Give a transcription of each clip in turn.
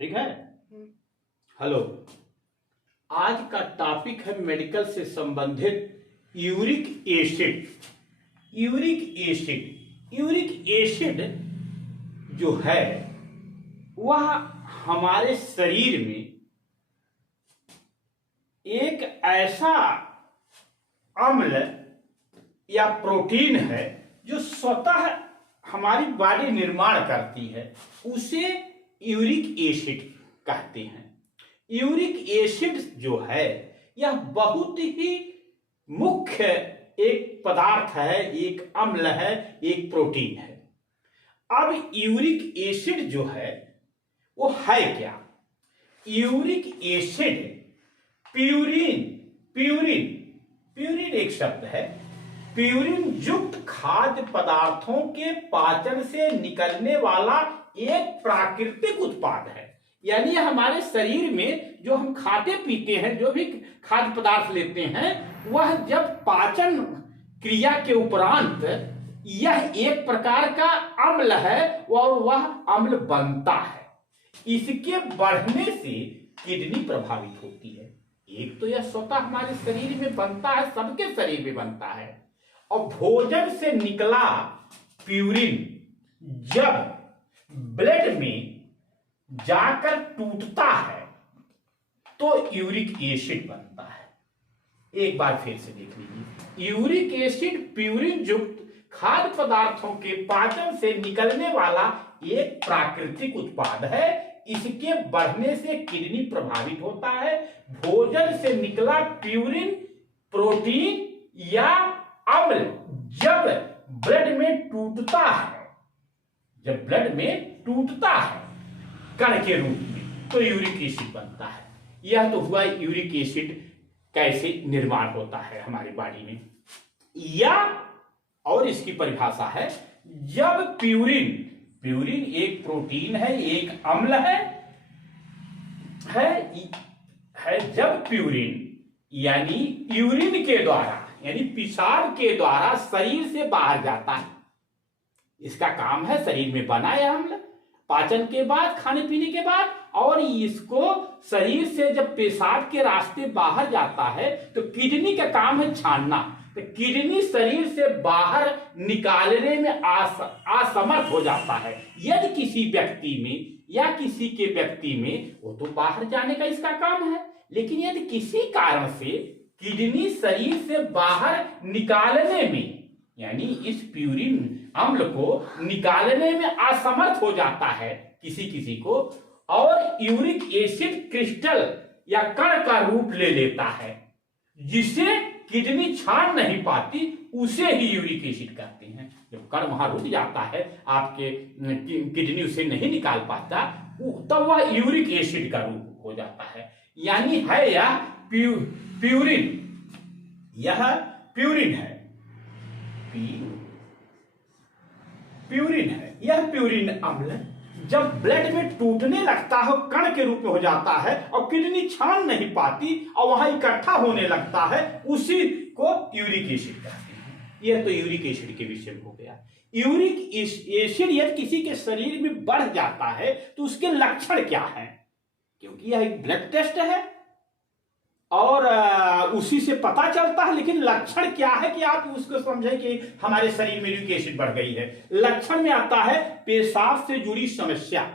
ठीक है। हेलो, आज का टॉपिक है मेडिकल से संबंधित uric acid. Uric acid, uric acid जो है वह हमारे शरीर में एक ऐसा अम्ल या प्रोटीन है जो स्वतः हमारी बॉडी निर्माण करती है, उसे यूरिक एसिड कहते हैं। यूरिक एसिड जो है यह बहुत ही मुख्य एक पदार्थ है, एक अम्ल है, एक प्रोटीन है। अब यूरिक एसिड जो है वो है क्या? Uric acid purine, purine, purine एक शब्द है। प्यूरिन युक्त खाद्य पदार्थों के पाचन से निकलने वाला एक प्राकृतिक उत्पाद है। यानी हमारे शरीर में जो हम खाते पीते हैं, जो भी खाद्य पदार्थ लेते हैं, वह जब पाचन क्रिया के उपरांत यह एक प्रकार का अम्ल है और वह अम्ल बनता है। इसके बढ़ने से किडनी प्रभावित होती है। एक तो यह स्वतः हमारे शरीर में बनता है, सबके शरीर में बनता है, और भोजन से निकला प्यूरिन जब ब्लड में जाकर टूटता है तो यूरिक एसिड बनता है। एक बार फिर से देख लीजिए, यूरिक एसिड प्यूरिन युक्त खाद्य पदार्थों के पाचन से निकलने वाला एक प्राकृतिक उत्पाद है। इसके बढ़ने से किडनी प्रभावित होता है। भोजन से निकला प्यूरिन प्रोटीन या अम्ल जब ब्लड में टूटता है, जब ब्लड में टूटता है कण के रूप में, तो यूरिक एसिड बनता है। यह तो हुआ यूरिक एसिड कैसे निर्माण होता है हमारी बॉडी में। या और इसकी परिभाषा है, जब प्यूरिन, प्यूरिन एक प्रोटीन है, एक अम्ल है जब प्यूरिन यानी यूरिन के द्वारा, यानी पेशाब के द्वारा शरीर से बाहर जाता है। इसका काम है शरीर में बना है अम्ल, पाचन के बाद, खाने पीने के बाद, और इसको शरीर से जब पेशाब के रास्ते बाहर जाता है तो किडनी का काम है छानना। तो किडनी शरीर से बाहर निकालने में असमर्थ हो जाता है। यदि किसी व्यक्ति में या किसी के व्यक्ति में, वो तो बाहर जाने का इसका काम है, लेकिन यदि किसी कारण से किडनी शरीर से बाहर निकालने में, यानी इस प्यूरिन अम्ल को निकालने में असमर्थ हो जाता है किसी किसी को, और यूरिक एसिड क्रिस्टल या कण का रूप ले लेता है, जिसे किडनी छान नहीं पाती, उसे ही यूरिक एसिड कहते हैं। जब कण वहां रुक जाता है, आपके किडनी उसे नहीं निकाल पाता, तब वह यूरिक एसिड का रूप हो जाता है। यानी है यह प्यूरिन, यह प्यूरिन है, प्यूरिन है, यह प्यूरिन अम्ल जब ब्लड में टूटने लगता है, कण के रूप में हो जाता है और किडनी छान नहीं पाती और वहां इकट्ठा होने लगता है, उसी को यूरिक एसिड कहते हैं। यह तो यूरिक एसिड के विषय में हो गया। यूरिक एसिड यदि किसी के शरीर में बढ़ जाता है तो उसके लक्षण क्या हैं? क्योंकि यह एक ब्लड टेस्ट है और उसी से पता चलता है, लेकिन लक्षण क्या है कि आप उसको समझें कि हमारे शरीर में यूरिक एसिड बढ़ गई है। लक्षण में आता है पेशाब से जुड़ी समस्या,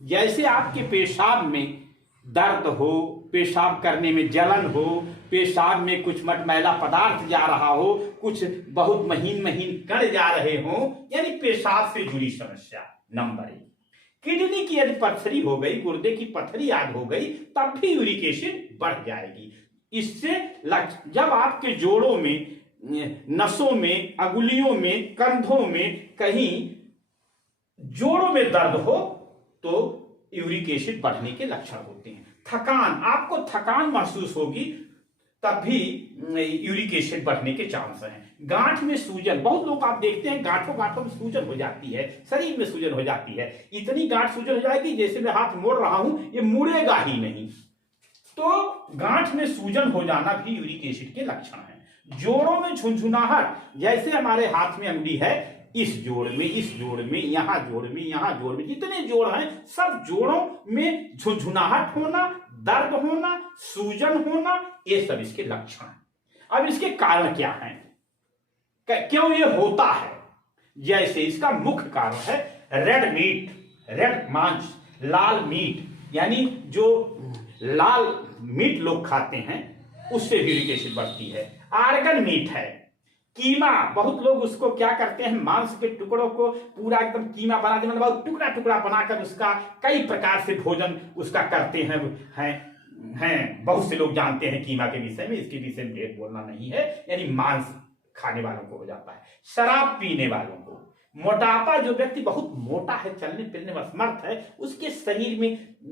जैसे आपके पेशाब में दर्द हो, पेशाब करने में जलन हो, पेशाब में कुछ मटमैला पदार्थ जा रहा हो, कुछ बहुत महीन महीन कण जा रहे हो, यानी पेशाब से जुड़ी समस्या। नंबर 1, किडनी की यदि पथरी हो गई, गुर्दे की पथरी आग हो गई, तब भी यूरिक एसिड बढ़ जाएगी। इससे जब आपके जोड़ों में, नसों में, अंगुलियों में, कंधों में, कहीं जोड़ों में दर्द हो तो यूरिक एसिड बढ़ने के लक्षण होते हैं। थकान, आपको थकान महसूस होगी, तब भी यूरिक एसिड बढ़ने के चांस हैं। गांठ में सूजन, बहुत लोग आप देखते हैं गांठों गांठों में सूजन हो जाती है, शरीर में सूजन हो जाती है, इतनी गांठ सूजन हो जाएगी जैसे मैं हाथ मोड़ रहा हूं ये मुड़ेगा ही नहीं। तो गांठ में सूजन हो जाना भी यूरिक एसिड के लक्षण है। जोड़ों में झुनझुनाहट, जैसे हमारे हाथ में अंगुली है, इस जोड़ में, इस जोड़ में, यहाँ जोड़ में, यहाँ जोड़ में, जितने जोड़ हैं सब जोड़ों में झुनझुनाहट होना, दर्द होना, सूजन होना, ये सब इसके लक्षण हैं। अब इसके कारण क्या हैं, क्यों ये होता है? जैसे इसका मुख्य कारण है रेड मीट, रेड मांस, लाल मीट, यानी जो लाल मीट लोग खाते हैं उससे भी यूरिक एसिड बढ़ती है। आर्गन मीट है, कीमा, बहुत लोग उसको क्या करते हैं, मांस के टुकड़ों को पूरा एकदम कीमा बना देना, मतलब टुकड़ा टुकड़ा बनाकर उसका कई प्रकार से भोजन उसका करते हैं। बहुत से लोग जानते हैं कीमा के विषय में, इसके विषय में ढेर बोलना नहीं है, यानी मांस खाने वालों को हो जाता है। शराब पीने वालों को, मोटापा, जो व्यक्ति बहुत मोटा है, चलने फिरने में असमर्थ है, उसके शरीर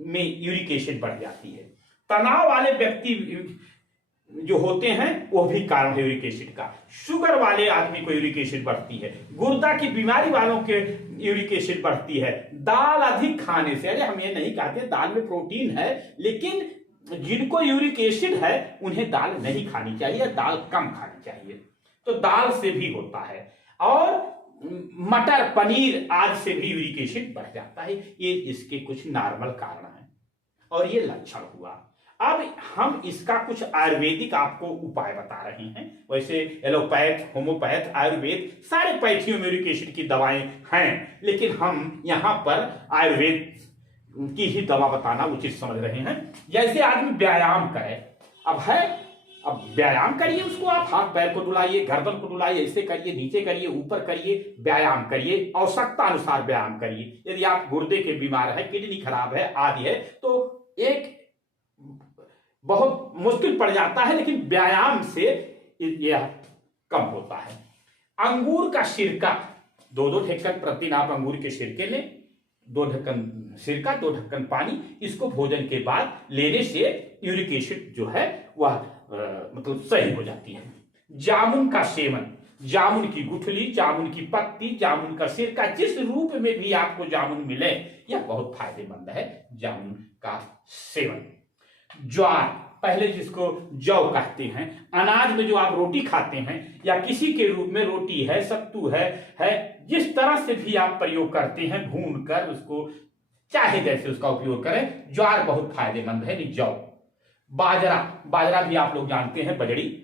में यूरिक एसिड बढ़ जाती है। तनाव वाले व्यक्ति जो होते हैं वो भी कारण है यूरिक एसिड का। शुगर वाले आदमी को यूरिक एसिड बढ़ती है। गुर्दा की बीमारी वालों के यूरिक एसिड बढ़ती है। दाल अधिक खाने से, अरे हम ये नहीं कहते दाल में प्रोटीन है, लेकिन जिनको यूरिक एसिड है उन्हें दाल नहीं खानी चाहिए, दाल कम खानी चाहिए, तो दाल से भी होता है। और मटर, पनीर आदि से भी यूरिक एसिड बढ़ जाता है। ये इसके कुछ नॉर्मल कारण हैं और ये लक्षण हुआ। अब हम इसका कुछ आयुर्वेदिक आपको उपाय बता रहे हैं। वैसे एलोपैथ, होम्योपैथ, आयुर्वेद सारे पैथियों में यूरिक एसिड की दवाएं हैं, लेकिन हम यहाँ पर आयुर्वेद की ही दवा बताना उचित समझ रहे हैं। जैसे आदमी व्यायाम करे, अब व्यायाम करिए, उसको आप हाथ पैर को डुलाइए, गर्दन को डुलाइए, ऐसे करिए, नीचे करिए, ऊपर करिए, व्यायाम करिए, आवश्यकता अनुसार व्यायाम करिए। यदि आप गुर्दे के बीमार है, किडनी खराब है आदि है, तो एक बहुत मुश्किल पड़ जाता है, लेकिन व्यायाम से यह कम होता है। अंगूर का सिरका, 2-2 ढक्कन प्रतिदिन आप अंगूर के सिरके लें, 2 ढक्कन सिरका, 2 ढक्कन पानी, इसको भोजन के बाद लेने से यूरिक एसिड जो है वह मतलब सही हो जाती है। जामुन का सेवन, जामुन की गुठली, जामुन की पत्ती, जामुन का सिरका, जिस रूप में भी आपको जामुन मिले, यह बहुत फायदेमंद है जामुन का सेवन। ज्वार, पहले जिसको जौ कहते हैं, अनाज में जो आप रोटी खाते हैं या किसी के रूप में रोटी है, सत्तू है, जिस तरह से भी आप प्रयोग करते हैं, भून कर उसको चाहे जैसे उसका उपयोग करें, ज्वार बहुत फायदेमंद है। जौ, बाजरा भी आप लोग जानते हैं, बजड़ी,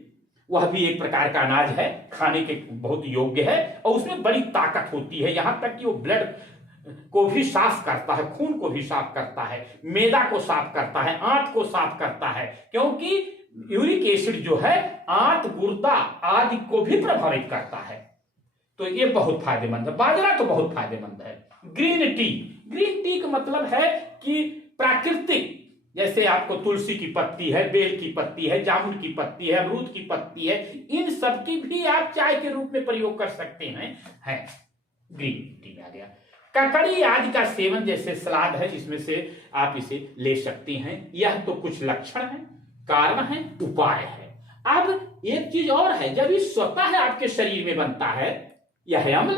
वह भी एक प्रकार का अनाज है, खाने के बहुत योग्य है और उसमें बड़ी ताकत होती है, यहां तक कि वो ब्लड को भी साफ करता है, खून को भी साफ करता है, मैदा को साफ करता है, आंत को साफ करता है, क्योंकि यूरिक एसिड जो है आंत, गुर्दा आदि को भी प्रभावित करता है, तो ये बहुत फायदेमंद है। बाजरा तो बहुत फायदेमंद है। ग्रीन टी का मतलब है कि प्राकृतिक, जैसे आपको तुलसी की पत्ती है, बेल की पत्ती है, जामुन की पत्ती है, अमरूद की पत्ती है, इन सब की भी आप चाय के रूप में प्रयोग कर सकते हैं। ग्रीन टी आ गया। ककड़ी आदि का सेवन, जैसे सलाद है, इसमें से आप इसे ले सकते हैं। यह तो कुछ लक्षण है, कारण है, उपाय है। अब एक चीज और है, जब ये स्वतः आपके शरीर में बनता है, यह अम्ल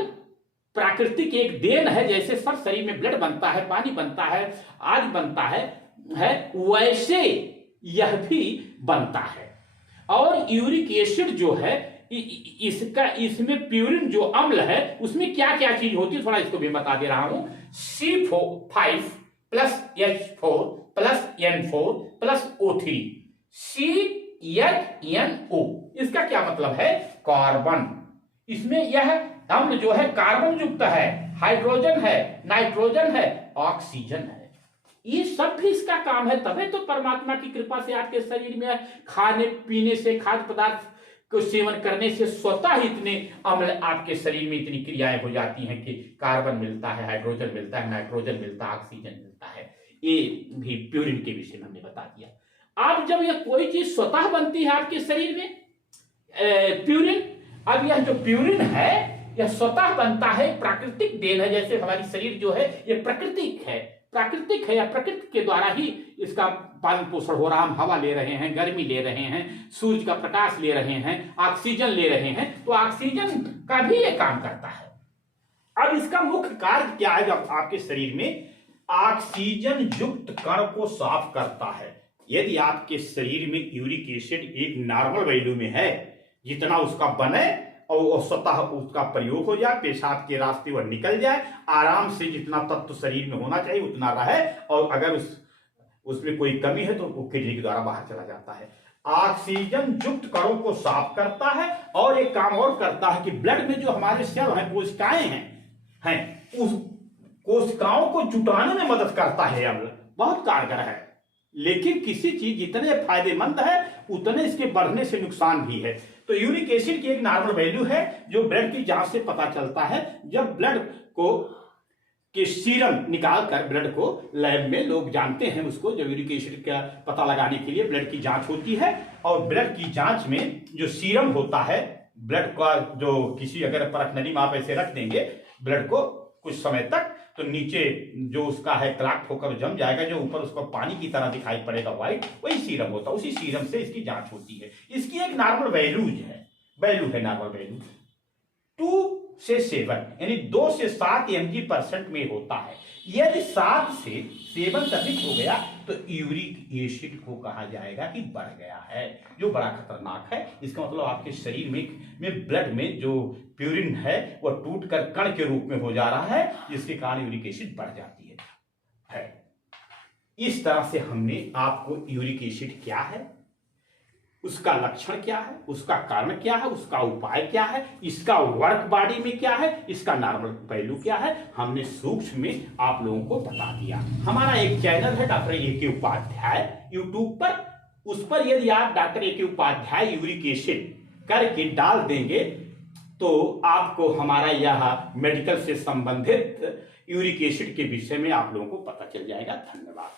प्राकृतिक एक देन है, जैसे सब शरीर में ब्लड बनता है, पानी बनता है, आदि बनता है, वैसे यह भी बनता है। और यूरिक एसिड जो है इसमें प्यूरिन जो अम्ल है, उसमें क्या क्या चीज होती है, थोड़ा इसको भी बता दे रहा हूं। C5 plus H4 plus N4 plus O3, CHNO, इसका क्या मतलब है? कार्बन। इसमें यह अम्ल जो है कार्बन युक्त है, हाइड्रोजन है, नाइट्रोजन है, ऑक्सीजन है। ये सब भी इसका काम है। तभी तो परमात्मा की कृपा से आपके शरीर में खाने पीने से, खाद्य पदार्थ को सेवन करने से स्वतः इतने अम्ल आपके शरीर में इतनी क्रियाएं हो जाती हैं कि कार्बन मिलता है, हाइड्रोजन मिलता है, नाइट्रोजन मिलता है, ऑक्सीजन मिलता है। ये भी प्यूरिन के विषय में हमने बता दिया। अब जब यह कोई चीज स्वतः बनती है आपके शरीर में, प्यूरिन, अब यह जो प्यूरिन है यह स्वतः बनता है, प्राकृतिक देन है। जैसे हमारी शरीर जो है यह प्राकृतिक है या प्रकृति के द्वारा ही इसका पालन पोषण हो रहा। हम हवा ले रहे हैं, गर्मी ले रहे हैं, सूर्य का प्रकाश ले रहे हैं, ऑक्सीजन ले रहे हैं, तो ऑक्सीजन का भी ये काम करता है। अब इसका मुख्य कार्य क्या है? जब आपके शरीर में ऑक्सीजन युक्त कण को साफ करता है। यदि आपके शरीर में यूरिक एसिड एक नॉर्मल वैल्यू में है, जितना उसका बने और वो स्वतः उसका प्रयोग हो जाए, पेशाब के रास्ते वह निकल जाए, आराम से जितना तत्व शरीर में होना चाहिए उतना रहे, और अगर उसमें कोई कमी है तो वो किडनी के द्वारा बाहर चला जाता है। ऑक्सीजन युक्त कणों को साफ करता है, और एक काम और करता है कि ब्लड में जो हमारे सेल हैं, कोशिकाएं हैं उस कोशिकाओं को जुटाने में मदद करता है। अम्ल बहुत कारगर है, लेकिन किसी चीज जितने फायदेमंद है उतने इसके बढ़ने से नुकसान भी है। तो यूरिक एसिड की एक नॉर्मल वैल्यू है जो ब्लड की जांच से पता चलता है। जब ब्लड को के सीरम निकाल कर ब्लड को लैब में लोग जानते हैं उसको, जब यूरिक एसिड का पता लगाने के लिए ब्लड की जांच होती है, और ब्लड की जांच में जो सीरम होता है ब्लड का, जो किसी अगर परखनली में आप ऐसे रख देंगे ब्लड को कुछ समय तक, तो नीचे जो उसका है क्लॉट होकर जम जाएगा, जो ऊपर उसको पानी की तरह दिखाई पड़ेगा व्हाइट, वही सीरम होता है। उसी सीरम से इसकी जांच होती है। इसकी एक नॉर्मल वैल्यू है नॉर्मल वैल्यू 2 से 7 यानी 2 से 7 mg% में होता है। यदि 7 से 7 अधिक हो गया तो यूरिक एसिड को कहा जाएगा कि बढ़ गया है, जो बड़ा खतरनाक है। इसका मतलब आपके शरीर में ब्लड में जो प्यूरिन है वह टूटकर कण के रूप में हो जा रहा है, जिसके कारण यूरिक एसिड बढ़ जाती है। इस तरह से हमने आपको यूरिक एसिड क्या है, उसका लक्षण क्या है, उसका कारण क्या है, उसका उपाय क्या है, इसका वर्क बॉडी में क्या है, इसका नॉर्मल वैल्यू क्या है, हमने सूक्ष्म में आप लोगों को बता दिया। हमारा एक चैनल है डॉक्टर ए.के. उपाध्याय यूट्यूब पर, उस पर यदि आप doctor A K. Upadhyay uric acid करके डाल देंगे तो आपको हमारा यह मेडिकल से संबंधित यूरिक एसिड के विषय में आप लोगों को पता चल जाएगा। धन्यवाद।